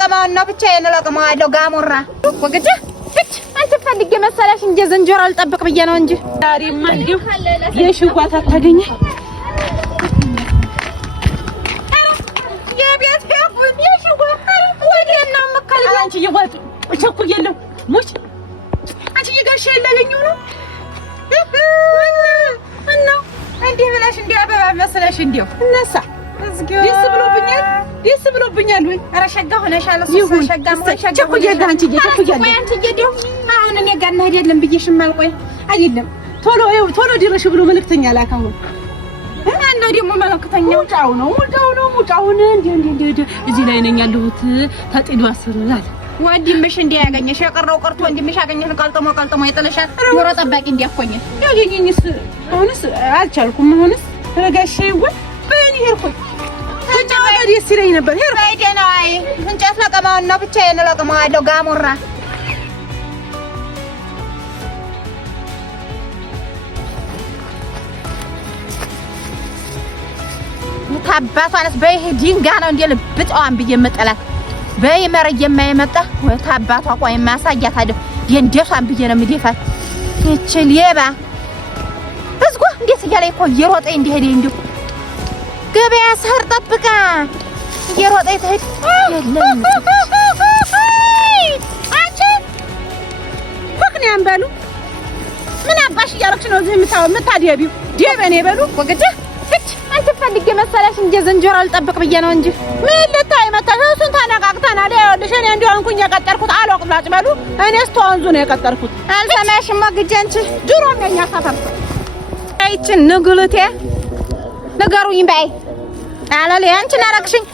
ለቀማውና ብቻዬን ለቀማዋለሁ ጋሞራ ወገጃ እች አንተ ፈልጌ መሰለሽ እንጂ ዝንጀሮ አልጠብቅ ብዬ ነው እንጂ ዛሬማ እንዲሁ የሽዋታ ታገኘ የቤት ያፉኝ የሽዋታ ወዲያና መከለ አንቺ ይዋጥ እቸኩየለው ሙች አንቺ ይጋሽ ያላገኘው ነው እና እንዴ ብላሽ እንዴ አበባ መስለሽ እንዴው እነሳ ደስ ብሎብኛል ወይ ኧረ ሸጋ ሆነሻል እሱ ሸጋ ቸኩየለ አንቺ ቸኩየለ ወይ አንቺ ጌዲው አሁን እኔ ጋር ነው አይደለም ብዬሽማ ቆይ አይደለም ቶሎ ድረሽ ብሎ መልእክተኛ ላካው ማነው ደግሞ መልእክተኛው ሙጫውን እንዴ እዚህ ላይ ነኝ ያለሁት ታጤዱ አስራላል ወንድምሽ እንዴ ያገኘሽ የቀረው ቀርቶ ወንድምሽ ያገኘሽ ቀልጥሞ ይጥልሻል ጆሮ ጠባቂ እንዲያኮኝ ያገኘኝስ አሁንስ አልቻልኩም አሁንስ ረጋሽው በእኔ ሄርኩኝ ደስ ይለኝ ነበር ነው አይ እንጨት ለቀማውና ብቻዬን ለቀማዋለሁ ጋሞራ ታባቷንስ በይሄ ዲንጋ ነው እንደ ልብጣዋን ብዬ መጠላት በይመር የማይመጣ ወይ ታባቷ ቆይ ማሳያት አይደል የንደፋን ብዬ ነው ምደፋት እቺ ሌባ እዝጎ እንዴት እያለ እኮ እየሮጠ እንዲሄድ እንዲሁ ገበያ ሰር ጠብቃ እየሮጠ ይተሄድ የለም አንቺ ምክንያት በሉ ምን አባሽ እያረክሽ ነው እዚህ የምታዲያቢው ደበኔ በሉ ወገደ እች አንተ ፈልጌ መሰለሽ እንጂ ዝንጀሮ አልጠብቅ ብዬ ነው እንጂ ምን ልታይ መጣሽ እሱን ተነቃቅተናል ይኸውልሽ እኔ እንዲሁ አንኩኝ የቀጠርኩት አልወቅላጭ በሉ እኔስ ተወንዙ ነው የቀጠርኩት አልሰማሽም ወግጄ አንቺ ድሮም የኛ ሰፈር አይችን ንግሉቴ ነገሩኝ በይ አላለ አንቺ ናረክሽኝ